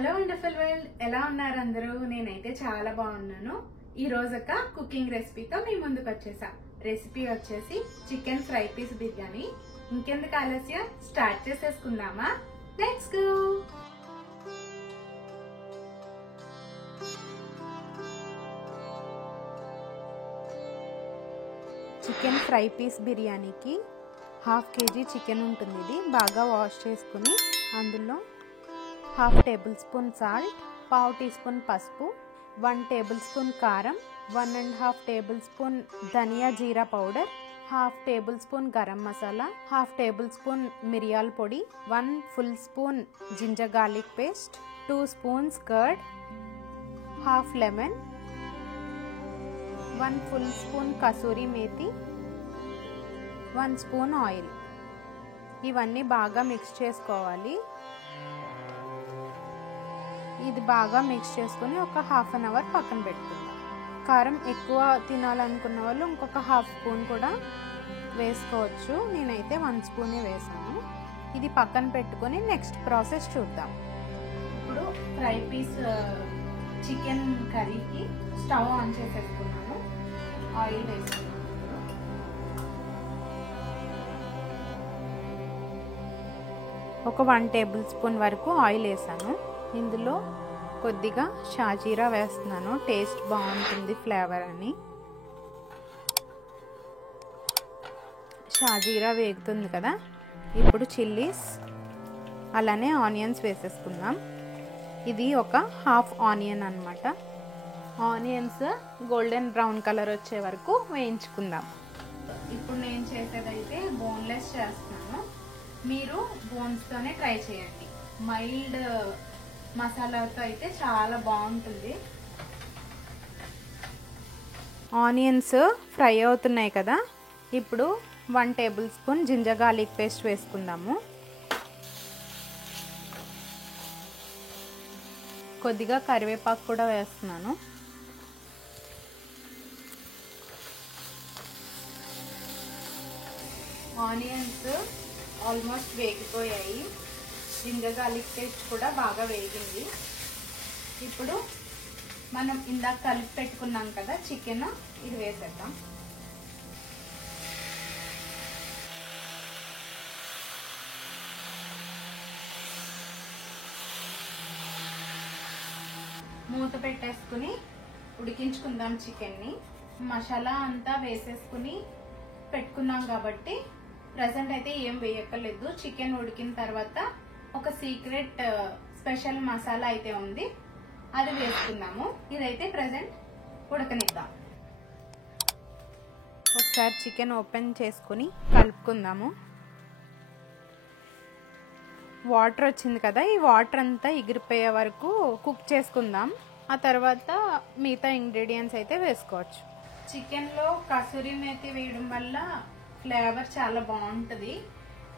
Hello wonderful world, ఎలా ఉన్నారు అందరూ? నేనైతే చాలా బాగున్నాను. ఈ రోజు ఒక కుకింగ్ రెసిపీతో మీ ముందుకు వచ్చేసా. రెసిపీ వచ్చేసి చికెన్ ఫ్రై పీస్ బిర్యానీ. ఇంకెందుకు ఆలస్యం, స్టార్ట్ చేసేసుకుందామా? Let's go. Chicken fry piece బిర్యానీకి హాఫ్ కేజీ చికెన్ ఉంటుంది. ఇది బాగా వాష్ చేసుకుని అందులో హాఫ్ టేబుల్ స్పూన్ సాల్ట్, పావు టీ స్పూన్ పసుపు, 1 టేబుల్ స్పూన్ కారం, 1.5 టేబుల్ స్పూన్ ధనియా జీరా powder, half tablespoon garam masala, half tablespoon మిరియాల పొడి, 1 full spoon ginger garlic paste, 2 spoons curd, half lemon, 1 full spoon kasuri methi, 1 spoon oil. ఇవన్నీ బాగా మిక్స్ చేసుకోవాలి. ఇది బాగా మిక్స్ చేసుకుని ఒక హాఫ్ అన్ అవర్ పక్కన పెట్టుకుందాం. కారం ఎక్కువ తినాలనుకున్న వాళ్ళు ఇంకొక హాఫ్ స్పూన్ కూడా వేసుకోవచ్చు. నేనైతే 1 స్పూనే వేసాను. ఇది పక్కన పెట్టుకొని నెక్స్ట్ ప్రాసెస్ చూద్దాం. ఇప్పుడు ఫ్రై పీస్ చికెన్ కర్రీకి స్టవ్ ఆన్ చేసేసుకున్నాను. ఆయిల్ వేసుకున్నాను. ఒక 1 టేబుల్ స్పూన్ వరకు ఆయిల్ వేసాను. ఇందులో కొద్దిగా షాజీరా వేస్తున్నాను, టేస్ట్ బాగుంటుంది ఫ్లేవర్ అని. షాజీరా వేగుతుంది కదా, ఇప్పుడు చిల్లీస్ అలానే ఆనియన్స్ వేసేసుకుందాం. ఇది ఒక హాఫ్ ఆనియన్ అన్నమాట. ఆనియన్స్ గోల్డెన్ బ్రౌన్ కలర్ వచ్చే వరకు వేయించుకుందాం. ఇప్పుడు నేను చేసేదైతే బోన్లెస్ చేస్తున్నాను. మీరు బోన్స్తోనే ట్రై చేయండి. మైల్డ్ మసాలాతో అయితే చాలా బాగుంటుంది. ఆనియన్స్ ఫ్రై అవుతున్నాయి కదా, ఇప్పుడు 1 tablespoon ginger garlic paste వేసుకుందాము. కొద్దిగా కరివేపాకు కూడా వేస్తున్నాను. ఆనియన్స్ ఆల్మోస్ట్ వేగిపోయాయి. జింజర్ గార్లిక్ పేస్ట్ కూడా బాగా వేగింది. ఇప్పుడు మనం ఇందాక కలిపి పెట్టుకున్నాం కదా చికెన్, ఇది వేసేద్దాం. మూత పెట్టేసుకుని ఉడికించుకుందాం చికెన్ని. మసాలా అంతా వేసేసుకుని పెట్టుకున్నాం కాబట్టి ప్రజెంట్ అయితే ఏం వేయక్కర్లేదు. చికెన్ ఉడికిన తర్వాత ఒక సీక్రెట్ స్పెషల్ మసాలా అయితే ఉంది, అది వేసుకుందాము. ఇదైతే ప్రజెంట్ ఉడకనిద్దాం. ఒకసారి చికెన్ ఓపెన్ చేసుకుని కలుపుకుందాము. వాటర్ వచ్చింది కదా, ఈ వాటర్ అంతా ఎగిరిపోయే వరకు కుక్ చేసుకుందాం. ఆ తర్వాత మిగతా ఇంగ్రీడియంట్స్ అయితే వేసుకోవచ్చు. చికెన్లో కసూరి మేతి వేయడం వల్ల ఫ్లేవర్ చాలా బాగుంటుంది.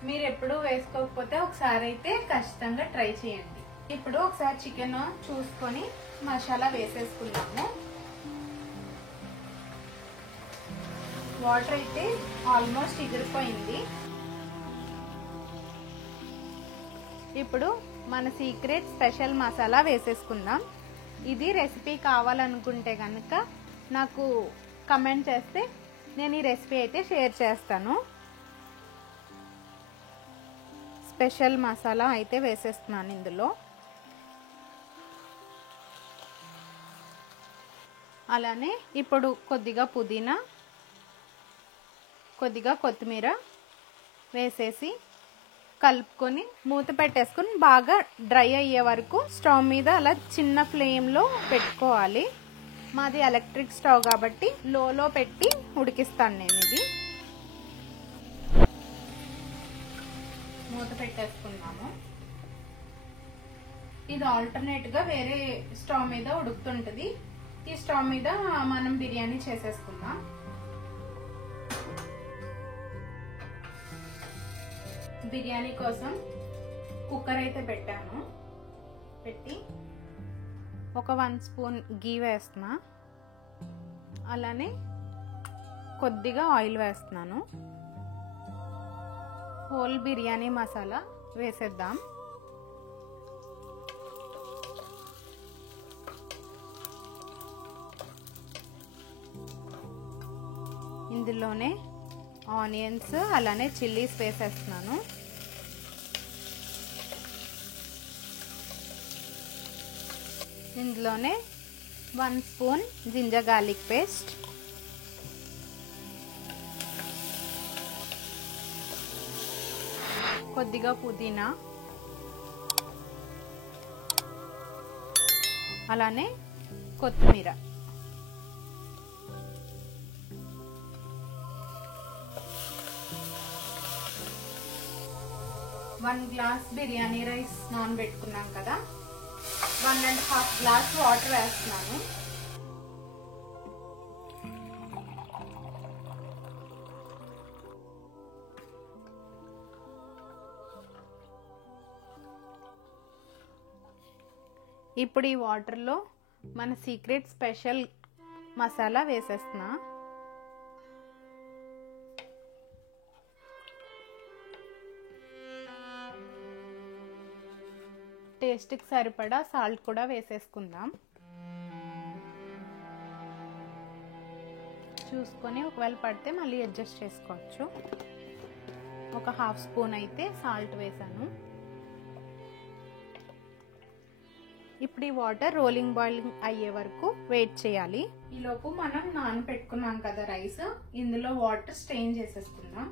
మీరు ఎప్పుడు వేసుకోకపోతే ఒకసారి అయితే ఖచ్చితంగా ట్రై చేయండి. ఇప్పుడు ఒకసారి చికెన్ చూసుకొని మసాలా వేసేసుకున్నాము. వాటర్ అయితే ఆల్మోస్ట్ ఎగిరిపోయింది. ఇప్పుడు మన సీక్రెట్ స్పెషల్ మసాలా వేసేసుకుందాం. ఇది రెసిపీ కావాలనుకుంటే కనుక నాకు కమెంట్ చేస్తే నేను ఈ రెసిపీ అయితే షేర్ చేస్తాను. స్పెషల్ మసాలా అయితే వేసేస్తున్నాను ఇందులో. అలానే ఇప్పుడు కొద్దిగా పుదీనా, కొద్దిగా కొత్తిమీర వేసేసి కలుపుకొని మూత పెట్టేసుకుని బాగా డ్రై అయ్యే వరకు స్టవ్ మీద అలా చిన్న ఫ్లేమ్లో పెట్టుకోవాలి. మాది ఎలక్ట్రిక్ స్టవ్ కాబట్టి లోలో పెట్టి ఉడికిస్తాను నేను. ఇది మూత పెట్టేసుకున్నాము. ఇది ఆల్టర్నేట్ గా వేరే స్టవ్ మీద ఉడుకుతుంటది. ఈ స్టవ్ మీద మనం బిర్యానీ చేసేసుకుందాం. బిర్యానీ కోసం కుక్కర్ అయితే పెట్టాను. పెట్టి ఒక 1 స్పూన్ గీ వేస్తున్నా. అలానే కొద్దిగా ఆయిల్ వేస్తున్నాను. హోల్ బిర్యానీ మసాలా వేసేద్దాం. ఇందులోనే ఆనియన్స్ అలానే చిల్లీస్ వేసేస్తున్నాను. ఇందులోనే 1 స్పూన్ జింజర్ గార్లిక్ పేస్ట్, కొద్దిగా పుదీనా, అలానే కొత్తిమీర, 1 గ్లాస్ బిర్యానీ రైస్ నానబెట్టుకున్నాం కదా, 1.5 గ్లాస్ వాటర్ వేస్తున్నాను. ఇప్పుడు ఈ వాటర్లో మన సీక్రెట్ స్పెషల్ మసాలా వేసేస్తున్నా. టేస్ట్కి సరిపడా సాల్ట్ కూడా వేసేసుకుందాం. చూసుకొని ఒకవేళ పడితే మళ్ళీ అడ్జస్ట్ చేసుకోవచ్చు. ఒక 1/2 స్పూన్ అయితే సాల్ట్ వేసాను. ఇప్పుడు ఈ వాటర్ రోలింగ్ బాయిలింగ్ అయ్యే వరకు వెయిట్ చేయాలి. ఈలోపు మనం నానబెట్టుకున్నాం కదా రైస్, ఇందులో వాటర్ స్ట్రెయిన్ చేసేసుకుందాం.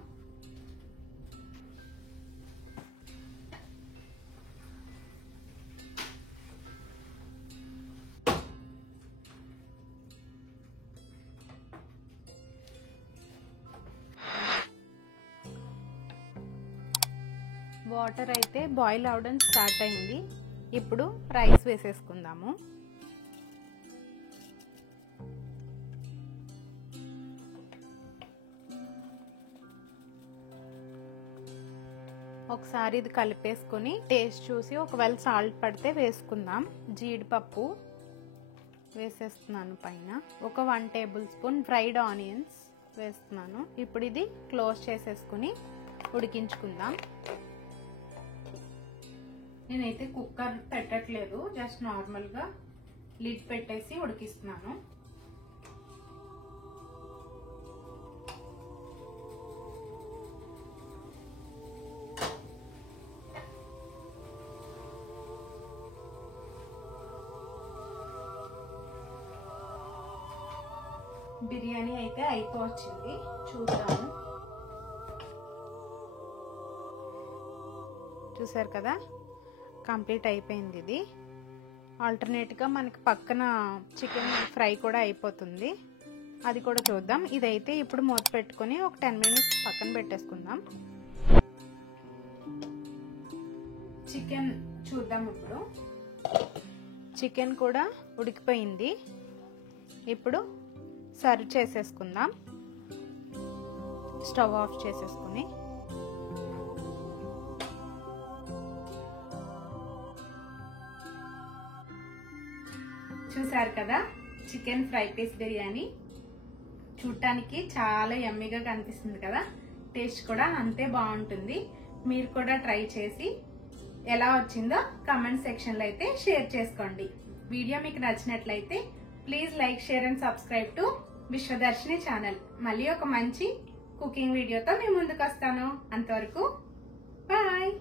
వాటర్ అయితే బాయిల్ అవడం స్టార్ట్ అయింది. ఇప్పుడు రైస్ వేసేసుకుందాము. ఒకసారి ఇది కలిపేసుకొని టేస్ట్ చూసి ఒకవేళ సాల్ట్ పడితే వేసుకుందాం. జీడిపప్పు వేసేస్తున్నాను పైన. ఒక 1 టేబుల్ స్పూన్ ఫ్రైడ్ ఆనియన్స్ వేస్తున్నాను. ఇప్పుడు ఇది క్లోజ్ చేసేసుకుని ఉడికించుకుందాం. నేనైతే కుక్కర్ పెట్టట్లేదు, జస్ట్ నార్మల్గా లిడ్ పెట్టేసి ఉడికిస్తున్నాను. బిర్యానీ అయితే అయిపోవచ్చింది, చూద్దాము. చూసారు కదా, కంప్లీట్ అయిపోయింది. ఇది ఆల్టర్నేట్గా మనకి పక్కన చికెన్ ఫ్రై కూడా అయిపోతుంది, అది కూడా చూద్దాం. ఇదైతే ఇప్పుడు మూత పెట్టుకొని ఒక 10 మినిట్స్ పక్కన పెట్టేసుకుందాం. చికెన్ చూద్దాం. ఇప్పుడు చికెన్ కూడా ఉడికిపోయింది. ఇప్పుడు సర్వ్ చేసేసుకుందాం. స్టవ్ ఆఫ్ చేసేసుకుని చూసారు కదా, చికెన్ ఫ్రై పీస్ బిర్యానీ చూడటానికి చాలా యమ్మీగా కనిపిస్తుంది కదా, టేస్ట్ కూడా అంతే బాగుంటుంది. మీరు కూడా ట్రై చేసి ఎలా వచ్చిందో కామెంట్ సెక్షన్లో అయితే షేర్ చేసుకోండి. వీడియో మీకు నచ్చినట్లయితే please like, share and subscribe to Vishwadarshini channel. మళ్ళీ ఒక మంచి కుకింగ్ వీడియోతో మీ ముందుకు వస్తాను. అంతవరకు బాయ్.